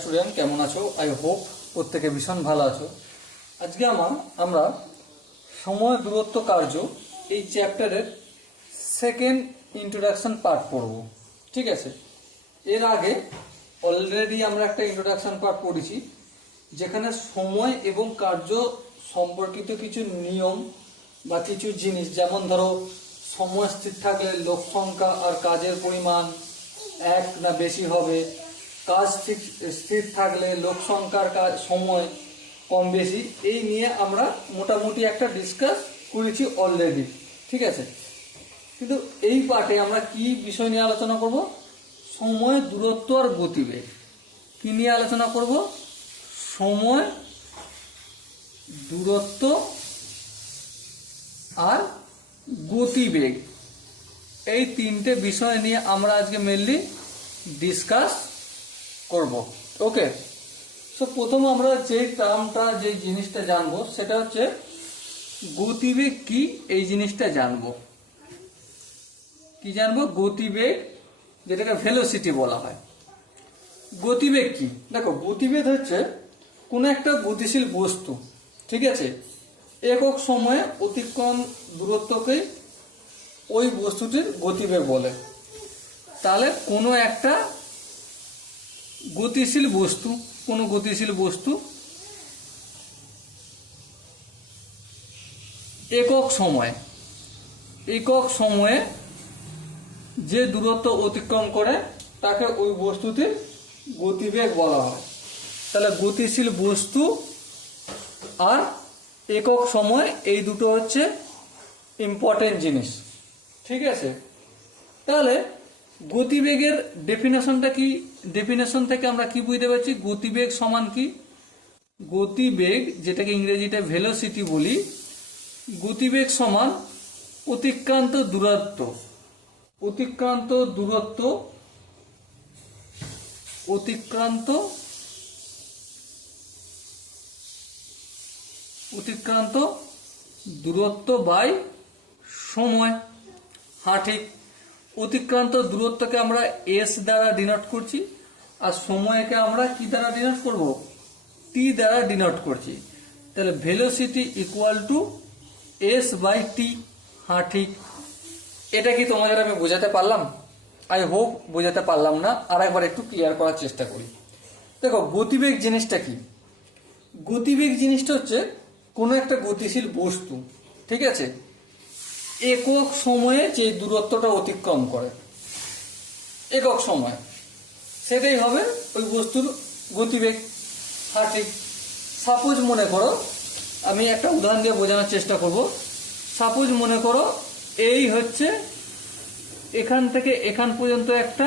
Student কেমন আছো? I hope প্রত্যেকে ভীষণ ভালো আছো। আজকে আমরা সময় দূরত্ব কার্য এই চ্যাপ্টারের সেকেন্ড ইন্ট্রোডাকশন পার্ট পড়ব। ঠিক আছে, এর আগে অলরেডি আমরা একটা ইন্ট্রোডাকশন পার্ট পড়েছি যেখানে সময় এবং কার্য সম্পর্কিত কিছু নিয়ম বা কিছু জিনিস, যেমন ধরো সময় স্থির থাকলে লোক সংখ্যা আর কাজের পরিমাণ এক না বেশি হবে, কাজ স্থির থাকলে লোক সংখ্যার কাজ সময় কম বেশি, এই নিয়ে আমরা মোটামুটি একটা ডিসকাস করেছি অলরেডি। ঠিক আছে, কিন্তু এই পার্টে আমরা কি বিষয় নিয়ে আলোচনা করব? সময় দূরত্ব আর গতিবেগ। কি নিয়ে আলোচনা করব? সময় দূরত্ব আর গতিবেগ, এই তিনটে বিষয় নিয়ে আমরা আজকে মেনলি ডিসকাস করব। ওকে, সো প্রথম আমরা যে টার্মটা যে জিনিসটা জানবো সেটা হচ্ছে গতিবেগ কি। এই জিনিসটা জানবো, কি জানবো? গতিবেগ, যেটাকে ভেলোসিটি বলা হয়। গতিবেগ কি? দেখো, গতিবেগ হচ্ছে কোনো একটা গতিশীল বস্তু, ঠিক আছে, একক সময়ে অতিক্রম দূরত্বকে ওই বস্তুটির গতিবেগ বলে। তাহলে কোনো একটা গতিশীল বস্তু, কোনো গতিশীল বস্তু একক সময়ে যে দূরত্ব অতিক্রম করে তাকে ওই বস্তুটির গতিবেগ বলা হয়। তাহলে গতিশীল বস্তু আর একক সময়, এই দুটো হচ্ছে ইম্পর্টেন্ট জিনিস। ঠিক আছে, তাহলে গতিবেগের ডেফিনেশনটা কি? ডেফিনেশন থেকে আমরা কি বুঝতে পারছি? গতিবেগ সমান কি? গতিবেগ, যেটাকে ইংরেজিতে ভেলোসিটি বলি, গতিবেগ সমান অতিক্রান্ত দূরত্ব বাই সময়। হ্যাঁ, ঠিক। অতিক্রান্ত দূরত্বকে আমরা এস দ্বারা ডিনোট করছি, আর সময়কে আমরা কি দ্বারা ডিনোট করব? টি দ্বারা ডিনোট করছি। তাহলে velocity equal to S by T. হ্যাঁ, ঠিক। এটা কি তোমাদের আমি বোঝাতে পারলাম? আই হোপ বোঝাতে পারলাম না, আর একবার একটু ক্লিয়ার করার চেষ্টা করি। দেখো, গতিবেগ জিনিসটা কি? গতিবেগ জিনিসটা হচ্ছে কোনো একটা গতিশীল বস্তু, ঠিক আছে, একক সময়ে যে দূরত্বটা অতিক্রম করে, একক সময়, সেটাই হবে ওই বস্তুর গতিবেগ। হ্যাঁ, ঠিক। সাপোজ মনে করো, আমি একটা উদাহরণ দিয়ে বোঝানোর চেষ্টা করব। সাপোজ মনে করো এই হচ্ছে এখান থেকে এখান পর্যন্ত একটা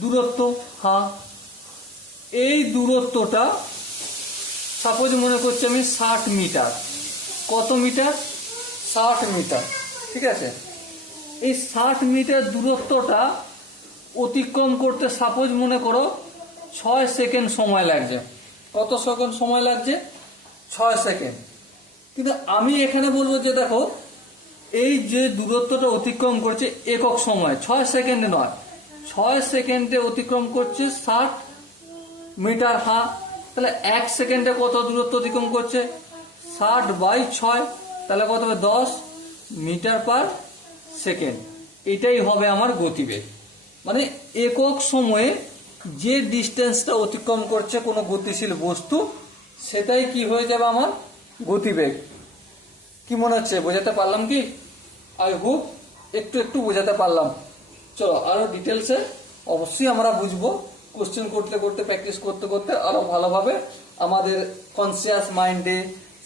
দূরত্ব। হ্যাঁ, এই দূরত্বটা সাপোজ মনে করছি আমি 60 মিটার। কত মিটার? 60 মিটার। ঠিক আছে, এই 60 মিটার দূরত্বটা অতিক্রম করতে সাপোজ মনে করো 6 সেকেন্ড সময় লাগছে। কত সেকেন্ড সময় লাগছে? 6 সেকেন্ড। কিন্তু আমি এখানে বলবো যে দেখো, এই যে দূরত্বটা অতিক্রম করছে একক সময়, 6 সেকেন্ডে নয়, 6 সেকেন্ডে অতিক্রম করছে 60 মিটার। হ্যাঁ, তাহলে 1 সেকেন্ডে কত দূরত্ব অতিক্রম করছে? 60 বাই 6, তাহলে কত হবে? 10 মিটার পার সেকেন্ড। এটাই হবে আমার গতিবেগ। মানে একক সময়ে যে ডিস্টেন্সটা অতিক্রম করছে কোনো গতিশীল বস্তু, সেটাই কি হয়ে যাবে? আমার গতিবেগ। কি মনে হচ্ছে? বোঝাতে পারলাম কি? আই হোপ একটু বোঝাতে পারলাম। চলো আরো ডিটেলসে অবশ্যই আমরা বুঝবো। কোশ্চেন করতে করতে, প্র্যাকটিস করতে করতে আরো ভালোভাবে আমাদের কনসিয়াস মাইন্ডে,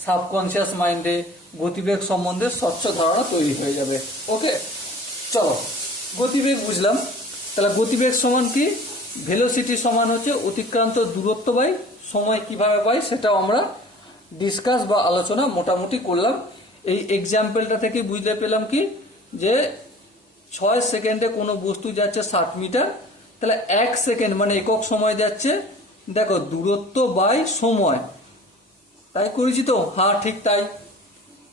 সাবকনসিয়াস মাইন্ডে গতিবেগ সম্বন্ধে স্বচ্ছ ধারণা তৈরি হয়ে যাবে। ওকে, চলো, গতিবেগ বুঝলাম। তাহলে গতিবেগ সমান কি? ভেলোসিটি সমান হচ্ছে অতিক্রান্ত দূরত্ব বাই সময়। কিভাবে পাই সেটাও আমরা ডিসকাস বা আলোচনা মোটামুটি করলাম। এই এক্সাম্পলটা থেকে বুঝতে পেলাম কি, যে 6 সেকেন্ডে কোনো বস্তু যাচ্ছে 60 মিটার, তাহলে 1 সেকেন্ড মানে একক সময় যাচ্ছে, দেখো, দূরত্ব বাই সময়। তাই করেছি তো? হ্যাঁ, ঠিক তাই।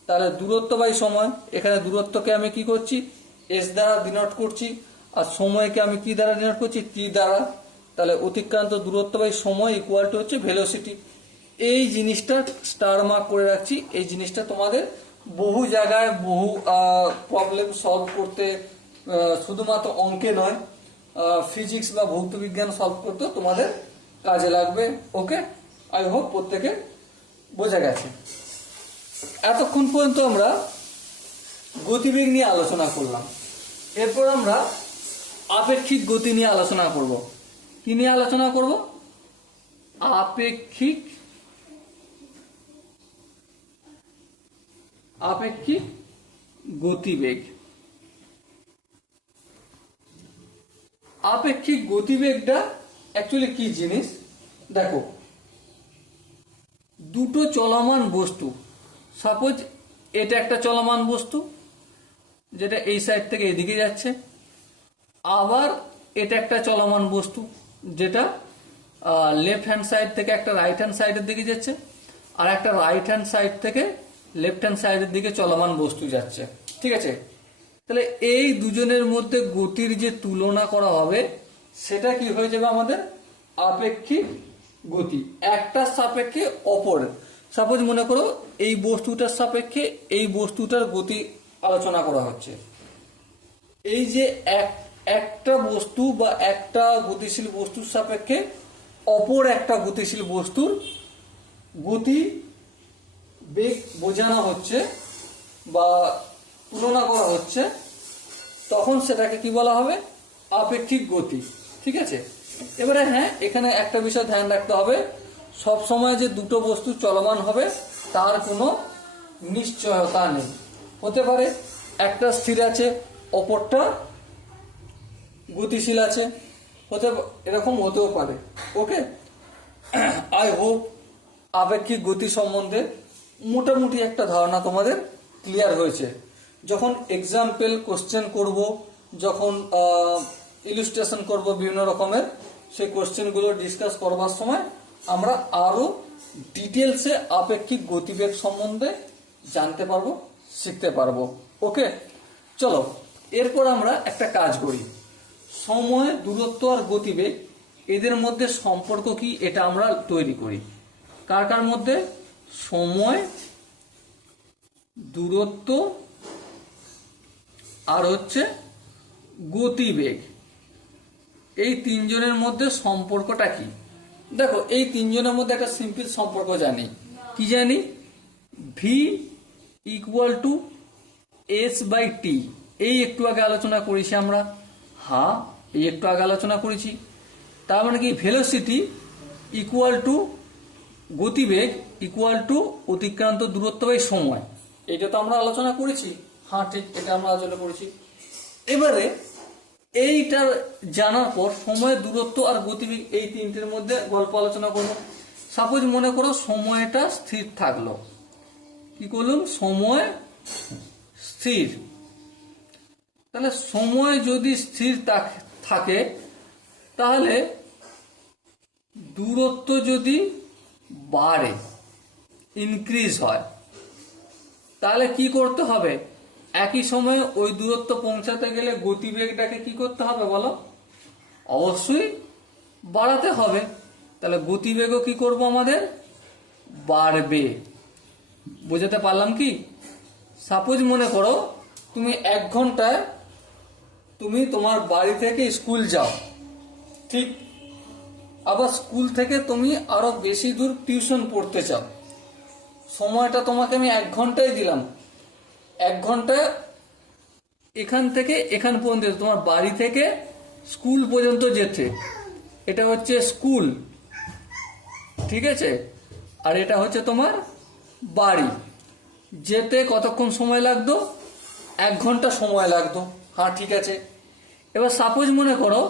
তাহলে দূরত্ব বাই সময়, এখানে দূরত্বকে আমি কি করছি? এস দ্বারা ডিনোট করছি, আর সময়কে আমি কি দ্বারা ডিনোট করছি? টি দ্বারা। তাহলে অতিক্রান্ত দূরত্ব বাই সময় ইকুয়াল টু হচ্ছে ভেলোসিটি। এই জিনিসটা স্টার মার্ক করে রাখছি। এই জিনিসটা তোমাদের বহু জায়গায় বহু প্রবলেম সলভ করতে, শুধুমাত্র অঙ্কে নয়, ফিজিক্স বা ভৌত বিজ্ঞান সলভ করতে তোমাদের কাজে লাগবে। ওকে, আই হোপ প্রত্যেকে বোঝা গেছে। এতক্ষণ পর্যন্ত আমরা গতিবেগ নিয়ে আলোচনা করলাম। এরপর আমরা আপেক্ষিক গতি নিয়ে আলোচনা করব। কি নিয়ে আলোচনা করব? আপেক্ষিক গতিবেগ। আপেক্ষিক গতিবেগটা অ্যাকচুয়ালি কি জিনিস দেখো। দুটো চলমান বস্তু, সাপোজ এটা একটা চলমান বস্তু যেটা এই সাইড থেকে এদিকে যাচ্ছে, আবার এটা একটা চলমান বস্তু যেটা লেফট হ্যান্ড সাইড থেকে একটা রাইট হ্যান্ড সাইডের দিকে যাচ্ছে, আর একটা রাইট হ্যান্ড সাইড থেকে লেফট হ্যান্ড সাইডের দিকে চলমান বস্তু যাচ্ছে। ঠিক আছে, তাহলে এই দুজনের মধ্যে গতির যে তুলনা করা হবে সেটা কি হয়ে যাবে আমাদের আপেক্ষিক গতি। একটার সাপেক্ষে অপরের, সাপোজ মনে করো এই বস্তুটার সাপেক্ষে এই বস্তুটার গতি আলোচনা করা হচ্ছে। এই যে একটা বস্তু বা একটা গতিশীল বস্তুর সাপেক্ষে অপর একটা গতিশীল বস্তুর গতি বেগ বোঝানো হচ্ছে বা তুলনা করা হচ্ছে, তখন সেটাকে কি বলা হবে? আপেক্ষিক গতি। ঠিক আছে, এবারে হ্যাঁ, এখানে একটা বিষয় ধ্যান রাখতে হবে, সব সময় যে দুটো বস্তু চলমান হবে তার কোনো নিশ্চয়তা নেই। হতে পারে একটা স্থির আছে অপরটা গতিশীল আছে, এরকম হতেও পারে। ওকে, আই হোপ আপেক্ষিক গতি সম্বন্ধে মোটামুটি একটা ধারণা তোমাদের ক্লিয়ার হয়েছে। যখন এক্সাম্পল কোশ্চেন করব, যখন ইলিস্ট্রেশন করব বিভিন্ন রকমের, সেই কোশ্চেনগুলো ডিসকাস করবার সময় আমরা আরো ডিটেলসে আপেক্ষিক গতিবেগ সম্বন্ধে জানতে পারবো, শিখতে পারবো। ওকে, চলো এরপর আমরা একটা কাজ করি। সময়, দূরত্ব আর গতিবেগ এদের মধ্যে সম্পর্ক কি এটা আমরা তৈরি করি। কার কার মধ্যে? সময়, দূরত্ব আর হচ্ছে গতিবেগ, এই তিনজনের মধ্যে সম্পর্কটা কি? দেখো, এই তিনজনের মধ্যে একটা সিম্পল সম্পর্ক জানি। কি জানি? V equal to S by T. এই একটু আগে আলোচনা করেছি আমরা। হ্যাঁ, এই একটু আগে আলোচনা করেছি। তার মানে কি? ভেলোসিটি ইকুয়াল টু গতিবেগ ইকুয়াল টু অতিক্রান্ত দূরত্ব বাই সময়। এটা তো আমরা আলোচনা করেছি। হ্যাঁ ঠিক, এটা আমরা আলোচনা করেছি। এবারে এইটার জানার পর সময়, দূরত্ব আর গতিবেগ এই তিনটের মধ্যে গল্প আলোচনা করবো। সাপোজ মনে করো সময়টা স্থির থাকলো। কি করলাম? সময় স্থির। তাহলে সময় যদি স্থির থাকে তাহলে দূরত্ব যদি বাড়ে, ইনক্রিজ হয়, তাহলে কি করতে হবে? একই সময়ে ওই দূরত্ব পৌঁছাতে গেলে গতিবেগটাকে কি করতে হবে বলো? অবশ্যই বাড়াতে হবে। তাহলে গতিবেগও কি করব? আমাদের বাড়বে। বোঝাতে পারলাম কি? সাপোজ মনে করো তুমি 1 ঘন্টায় তুমি তোমার বাড়ি থেকে স্কুল যাও, ঠিক? আবার স্কুল থেকে তুমি আরো বেশি দূর টিউশন পড়তে চাও। সময়টা তোমাকে আমি 1 ঘন্টায় দিলাম। 1 ঘন্টা এখান থেকে এখান পর্যন্ত, তোমার বাড়ি থেকে স্কুল পর্যন্ত যেতে, এটা হচ্ছে স্কুল, ঠিক আছে? আর এটা হচ্ছে তোমার বাড়ি। যেতে কতক্ষণ সময় লাগতো? 1 ঘন্টা সময় লাগতো। হ্যাঁ ঠিক আছে। এবার সাপোজ মনে করো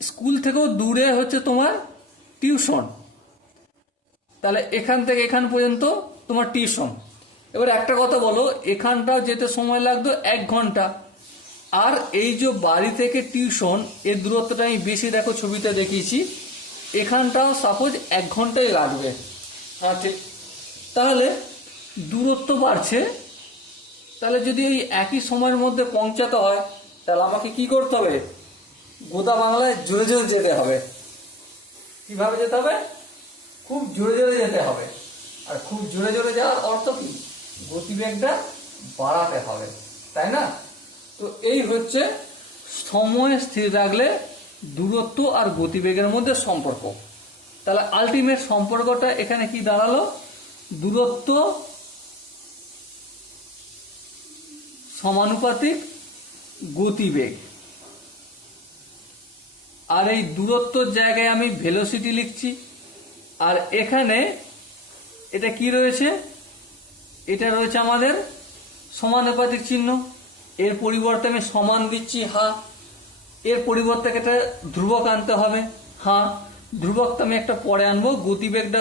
স্কুল থেকেও দূরে হচ্ছে তোমার টিউশন, তাহলে এখান থেকে এখান পর্যন্ত তোমার টিউশন। এবার একটা কথা বলো, এখানটাও যেতে সময় লাগতো 1 ঘন্টা, আর এই যে বাড়ি থেকে টিউশন এর দূরত্বটা আমি বেশি, দেখো ছবিতে দেখিয়েছি, এখানটাও সাপোজ 1 ঘন্টাই লাগবে। হ্যাঁ ঠিক। তাহলে দূরত্ব বাড়ছে, তাহলে যদি এই একই সময়ের মধ্যে পৌঁছাতে হয় তাহলে আমাকে কি করতে হবে? গোদা বাংলায় জোরে জোরে যেতে হবে। কিভাবে যেতে হবে? খুব জোরে জোরে যেতে হবে। আর খুব জোরে জোরে যাওয়ার অর্থ কি? গতিবেগটা বাড়াতে হবে, তাই না? তো এই হচ্ছে সময় স্থির রাখলে দূরত্ব আর গতিবেগের মধ্যে সম্পর্ক। তাহলে আলটিমেট সম্পর্কটা এখানে কি দাঁড়ালো? দূরত্ব সমানুপাতিক গতিবেগ। আর এই দূরত্বর জায়গায় আমি ভেলোসিটি লিখছি। আর এখানে এটা কি রয়েছে? এটা রয়েছে আমাদের সমানুপাতিক চিহ্ন। এর পরিবর্তে আমি সমান দিচ্ছি হা। এর পরিবর্তে একটা ধ্রুবক আনতে হবে হা। ধ্রুবকটা আমি একটা পরে আনবো। গতিবেগটা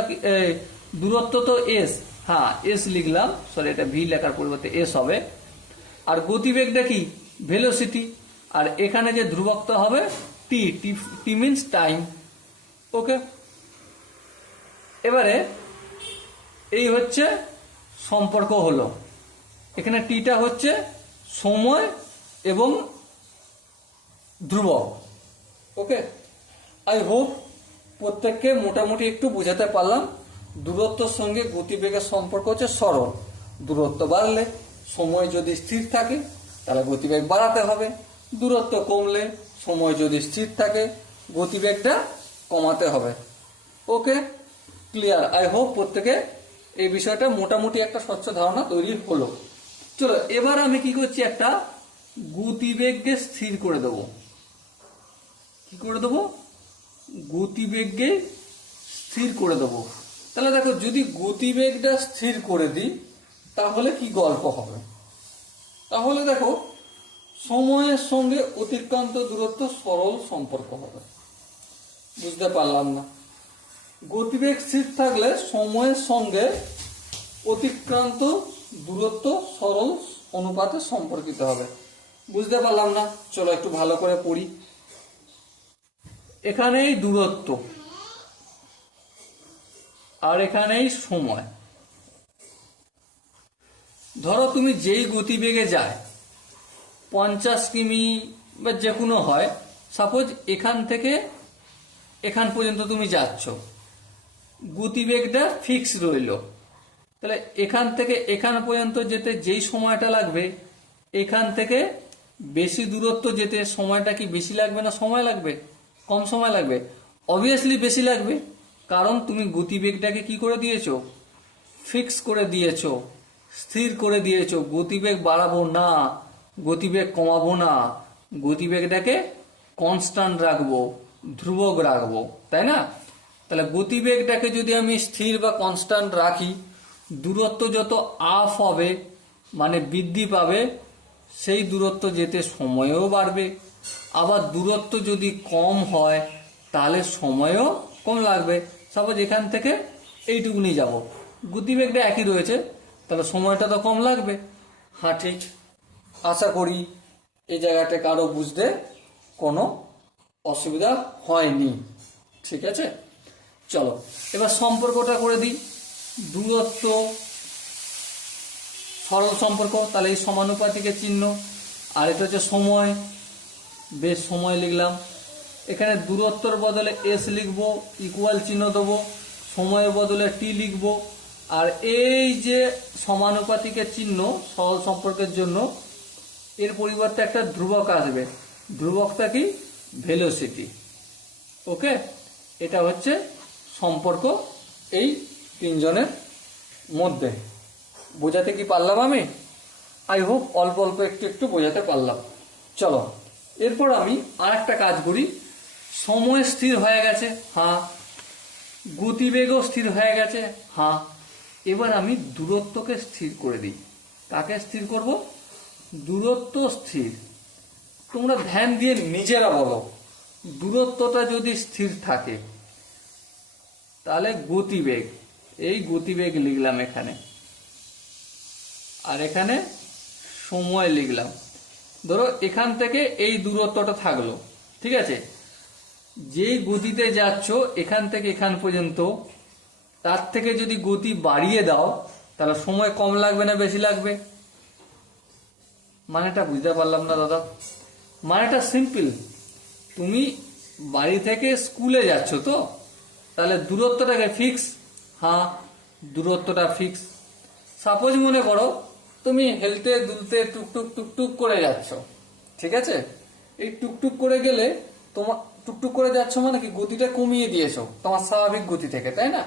দূরত্ব তো এস, হ্যাঁ এস লিখলাম, সরি এটা ভি লেখার পরিবর্তে এস হবে। আর গতিবেগটা কি? ভেলোসিটি। আর এখানে যে ধ্রুবকটা হবে টি, টি মিনস টাইম। ওকে, এবারে এই হচ্ছে সম্পর্ক হলো। এখানে টিটা হচ্ছে সময় এবং ধ্রুবক। ওকে, আই হোপ প্রত্যেককে মোটামুটি একটু বোঝাতে পারলাম। দূরত্বের সঙ্গে গতিবেগের সম্পর্ক হচ্ছে সরল। দূরত্ব বাড়লে সময় যদি স্থির থাকে তাহলে গতিবেগ বাড়াতে হবে, দূরত্ব কমলে সময় যদি স্থির থাকে গতিবেগটা কমাতে হবে। ওকে, ক্লিয়ার? আই হোপ প্রত্যেকে এই বিষয়টা মোটামুটি একটা স্বচ্ছ ধারণা তৈরি হলো। চলো এবার আমি কি করছি, একটা গতিবেগকে স্থির করে দেবো। কি করে দেবো? গতিবেগকে স্থির করে দেবো। তাহলে দেখো, যদি গতিবেগটা স্থির করে দিই তাহলে কি গল্প হবে? তাহলে দেখো, সময়ের সঙ্গে অতিক্রান্ত দূরত্ব সরল সম্পর্ক হবে। বুঝতে পারলাম না? গতিবেগ স্থির থাকলে সময়ের সঙ্গে অতিক্রান্ত দূরত্ব সরল অনুপাতে সম্পর্কিত হবে। বুঝতে পারলাম না? চলো একটু ভালো করে পড়ি। এখানেই দূরত্ব আর এখানেই সময়। ধরো তুমি যেই গতিবেগে যায় 50 কিমি বা যে কোনো হয়, সাপোজ এখান থেকে এখান পর্যন্ত তুমি যাচ্ছ, গতিবেগটা ফিক্স রইল। তাহলে এখান থেকে এখান পর্যন্ত যেতে যেই সময়টা লাগবে, এখান থেকে বেশি দূরত্ব যেতে সময়টা কি বেশি লাগবে না সময় লাগবে? কম সময় লাগবে? অবভিয়াসলি বেশি লাগবে, কারণ তুমি গতিবেগটাকে কি করে দিয়েছো? ফিক্স করে দিয়েছো, স্থির করে দিয়েছো। গতিবেগ বাড়াবো না, গতিবেগ কমাবো না, গতিবেগটাকে কনস্ট্যান্ট রাখবো, ধ্রুবক রাখবো, তাই না? তাহলে গতিবেগটাকে যদি আমি স্থির বা কনস্ট্যান্ট রাখি, দূরত্ব যত আপ হবে মানে বৃদ্ধি পাবে, সেই দূরত্ব যেতে সময়ও বাড়বে। আবার দূরত্ব যদি কম হয় তাহলে সময়ও কম লাগবে। সাপোজ এখান থেকে এইটুকুনি যাব, গতিবেগটা একই রয়েছে, তাহলে সময়টা তো কম লাগবে। হ্যাঁ ঠিক, আশা করি এই জায়গাটা কারো বুঝতে কোনো অসুবিধা হয়নি। ঠিক আছে, চলো এবার সম্পর্কটা করে দিই। দূরত্ব সরল সম্পর্ক, তাহলে এই সমানুপাতিকের চিহ্ন, আর এটা হচ্ছে সময়, বেশ সময় লিখলাম। এখানে দূরত্বর বদলে এস লিখবো, ইকুয়াল চিহ্ন দেবো, সময়ের বদলে টি লিখবো। আর এই যে সমানুপাতিকের চিহ্ন সরল সম্পর্কের জন্য, এর পরিবর্তে একটা ধ্রুবক আসবে। ধ্রুবকটা কি? ভেলোসিটি। ওকে, এটা হচ্ছে সম্পর্ক এই তিনজনের মধ্যে। বোঝাতে কি পারলাম আমি? আই হোপ অল্প অল্প একটু একটু বোঝাতে পারলাম। চলো এরপর আমি আর একটা কাজ করি। সময় স্থির হয়ে গেছে, হ্যাঁ। গতিবেগও স্থির হয়ে গেছে, হ্যাঁ। এবার আমি দূরত্বকে স্থির করে দিই। কাকে স্থির করব? দূরত্ব স্থির। তোমরা ধ্যান দিয়ে নিজেরা বলো, দূরত্বটা যদি স্থির থাকে তাহলে গতিবেগ, এই গতিবেগ লিখলাম এখানে, আর এখানে সময় লিখলাম। ধরো এখান থেকে এই দূরত্বটা থাকলো, ঠিক আছে? যেই গতিতে যাচ্ছ এখান থেকে এখান পর্যন্ত, তার থেকে যদি গতি বাড়িয়ে দাও তাহলে সময় কম লাগবে না বেশি লাগবে? মানেটা বুঝতে পারলাম না দাদা। মানেটা সিম্পল, তুমি বাড়ি থেকে স্কুলে যাচ্ছ তো, তাহলে দূরত্বটাকে ফিক্স। হ্যাঁ, দূরত্বটা ফিক্স। সাপোজ মনে করো তুমি হেলতে দুলতে টুকটুক টুকটুক করে যাচ্ছ, ঠিক আছে? এই টুকটুক করে গেলে তোমার টুকটুক করে যাচ্ছ মানে কি গতিটা কমিয়ে দিয়েছো তোমার স্বাভাবিক গতি থেকে, তাই না?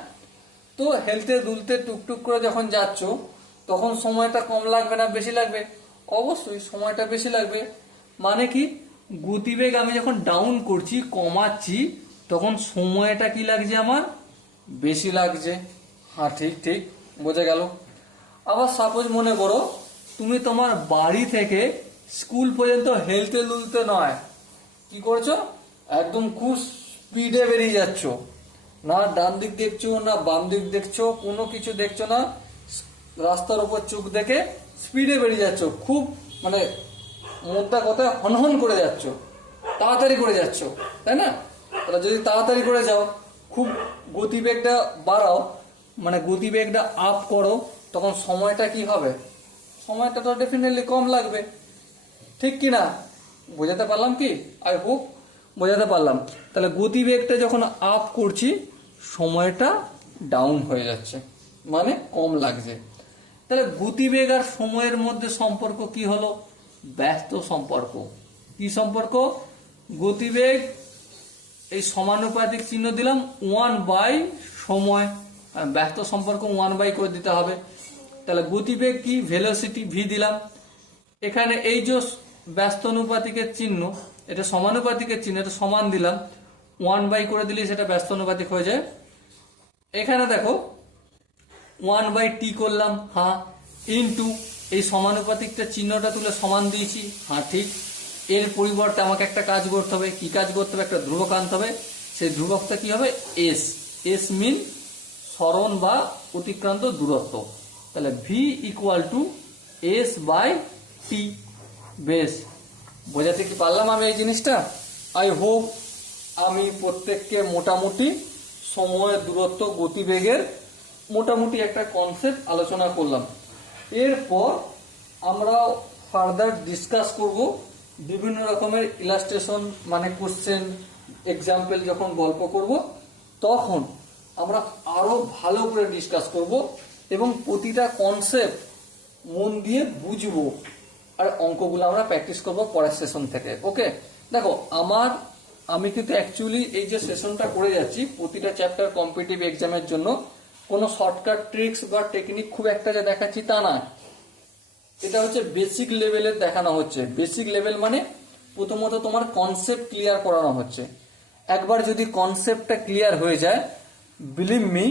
তো হেলতে দুলতে টুকটুক করে যখন যাচ্ছ তখন সময়টা কম লাগবে না বেশি লাগবে? অবশ্যই সময়টা বেশি লাগবে। মানে কি গতিবেগ আমি যখন ডাউন করছি, কমাচ্ছি, তখন সময়টা কি লাগছে আমার? বেশি লাগছে। হ্যাঁ, ঠিক ঠিক, বোঝা গেল। আবার সাপোজ মনে করো তুমি তোমার বাড়ি থেকে স্কুল পর্যন্ত হেলতে দুলতে নয়, কি করছো, একদম খুব স্পিডে বেরিয়ে যাচ্ছ, না ডান দিক দেখছো না বাম দিক দেখছো, কোনো কিছু দেখছো না, রাস্তার উপর চোখ দেখে স্পিডে বেরিয়ে যাচ্ছ, খুব মানে মোদ্দা কথায় হনহন করে যাচ্ছ, তাড়াতাড়ি করে যাচ্ছ, তাই না? তাহলে যদি তাড়াতাড়ি করে যাও, খুব গতিবেগটা বাড়াও, মানে গতিবেগটা আপ করো, তখন সময়টা কি হবে? সময়টা তো ডেফিনেটলি কম লাগবে, ঠিক কি না? বোঝাতে পারলাম কি? আই হোপ বোঝাতে পারলাম। তাহলে গতিবেগটা যখন আপ করছি সময়টা ডাউন হয়ে যাচ্ছে, মানে কম লাগছে। তাহলে গতিবেগ আর সময়ের মধ্যে সম্পর্ক কি হলো? ব্যস্ত সম্পর্ক। কি সম্পর্ক? গতিবেগ, এই সমানুপাতিক চিহ্ন দিলাম 1 সময়, ব্যস্ত সম্পর্ক 1 করে দিতে হবে। তাহলে গতিবেগ কি? ভেলোসিটি ভি দিলাম। এখানে এই যে ব্যস্ত অনুপাতিকের চিহ্ন, এটা সমানুপাতিকের চিহ্ন, এটা সমান দিলাম, 1 করে দিলে সেটা ব্যস্ত অনুপাতিক হয়ে যায়। এখানে দেখো 1/t করলাম, হ্যাঁ, ইনটু এই সমানুপাতিকটা চিহ্নটা তুলে সমান দিয়েছি, হ্যাঁ ঠিক। এর পরিবর্তে আমাকে একটা কাজ করতে হবে। কি কাজ করতে হবে? একটা ধ্রুবক আনতে হবে। সেই ধ্রুবকটা কি হবে? এস। এস মিন সরণ বা অতিক্রান্ত দূরত্ব। তাহলে V equal to S by T. বেশ, বোঝাতে কি পারলাম আমি এই জিনিসটা? আই হোপ আমি প্রত্যেককে মোটামুটি সময়, দূরত্ব, গতিবেগের মোটামুটি একটা কনসেপ্ট আলোচনা করলাম। এরপর আমরা ফার্দার ডিসকাস করব বিভিন্ন রকমের ইলাস্ট্রেশন, মানে কোশ্চেন, এক্সাম্পল যখন গল্প করব তখন আমরা আরো ভালো করে ডিসকাস করব এবং প্রতিটা কনসেপ্ট মন দিয়ে বুঝবো, আর অঙ্কগুলো আমরা প্র্যাকটিস করব পরের সেশন থেকে। ওকে, দেখো আমি কিন্তু অ্যাকচুয়ালি এই যে সেশনটা করে যাচ্ছি প্রতিটা চ্যাপ্টার কম্পিটিটিভ এক্সামের জন্য কোনো শর্টকাট ট্রিক্স বা টেকনিক খুব একটা যে দেখাচ্ছি তা না। এটা হচ্ছে বেসিক লেভেলের দেখানো হচ্ছে। বেসিক লেভেল মানে প্রথমত তোমার কনসেপ্ট ক্লিয়ার করানো হচ্ছে। একবার যদি কনসেপ্টটা ক্লিয়ার হয়ে যায়, বিলিভ মি,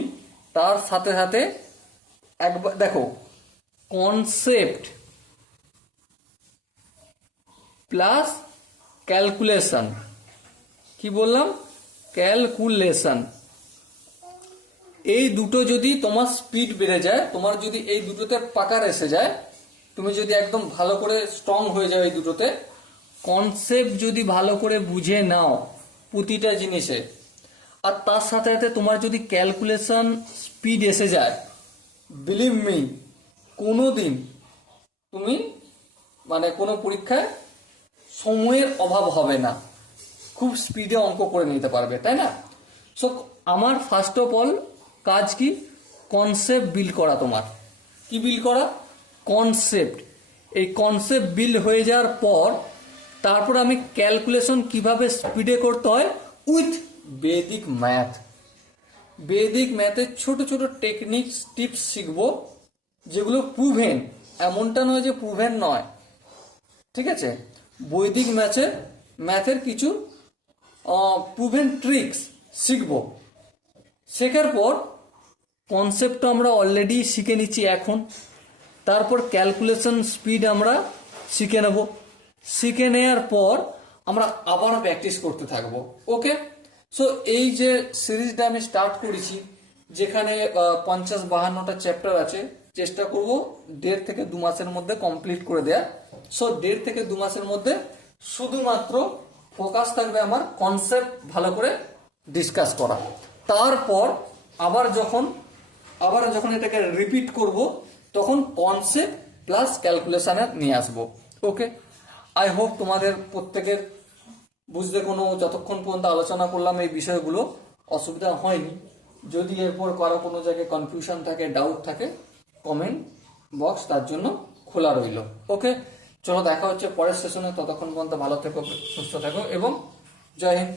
তার সাথে সাথে একবার দেখো কনসেপ্ট প্লাস ক্যালকুলেশন, কি বললাম? ক্যালকুলেশন। এই দুটো যদি তোমার স্পিড বেড়ে যায়, তোমার যদি এই দুটোতে পাকার এসে যায়, তুমি যদি একদম ভালো করে স্ট্রং হয়ে যাও এই দুটোতে, কনসেপ্ট যদি ভালো করে বুঝে নাও প্রতিটা জিনিসে, আর তার সাথে সাথে তোমার যদি ক্যালকুলেশন স্পিড এসে যায়, বিলিভ মি, কোনো দিন তুমি মানে কোনো পরীক্ষায় সময়ের অভাব হবে না, খুব স্পিডে অঙ্ক করে নিতে পারবে, তাই না? সো আমার ফার্স্ট অফ অল কাজ কি? কনসেপ্ট বিল্ড করা। তোমার কি বিল্ড করা? কনসেপ্ট। এই কনসেপ্ট বিল্ড হয়ে যাওয়ার পর তারপর আমি ক্যালকুলেশন কিভাবে স্পিডে করতে হয় উইথ বেদিক ম্যাথ। বেদিক ম্যাথের ছোট ছোট টেকনিক টিপস শিখবো, যেগুলো প্রুভেন, এমনটা নয় যে প্রুভেন নয়, ঠিক আছে? বৈদিক ম্যাথের কিছু প্রুভেন ট্রিক্স শিখবো। শেখার পর কনসেপ্টটা আমরা অলরেডি শিখে নিচ্ছি এখন, তারপর ক্যালকুলেশন স্পিড আমরা শিখে নেব। শিখে নেওয়ার পর আমরা আবার প্র্যাকটিস করতে থাকবো। ওকে, সো এই যে সিরিজটা আমি স্টার্ট করেছি, যেখানে 50-52টা চ্যাপ্টার আছে, চেষ্টা করব 1.5 থেকে 2 মাসের মধ্যে কমপ্লিট করে দেয়া। সো 1.5 থেকে 2 মাসের মধ্যে শুধুমাত্র ফোকাস থাকবে আমার কনসেপ্ট ভালো করে ডিসকাস করা। তারপর আবার যখন এটাকে রিপিট করব তখন কনসেপ্ট প্লাস ক্যালকুলেশনে নিয়ে আসবো। ওকে, আই হোপ তোমাদের প্রত্যেকের বুঝতে কোনো যতক্ষণ পর্যন্ত আলোচনা করলাম এই বিষয়গুলো অসুবিধা হয়নি। যদি এরপর কারো কোনো জায়গায় কনফিউশন থাকে, ডাউট থাকে, কমেন্ট বক্স তার জন্য খোলা রইল। ওকে, চলো দেখা হচ্ছে পরের সেশনে। ততক্ষণ পর্যন্ত ভালো থেকো, সুস্থ থেকো এবং জয় হিন্দ।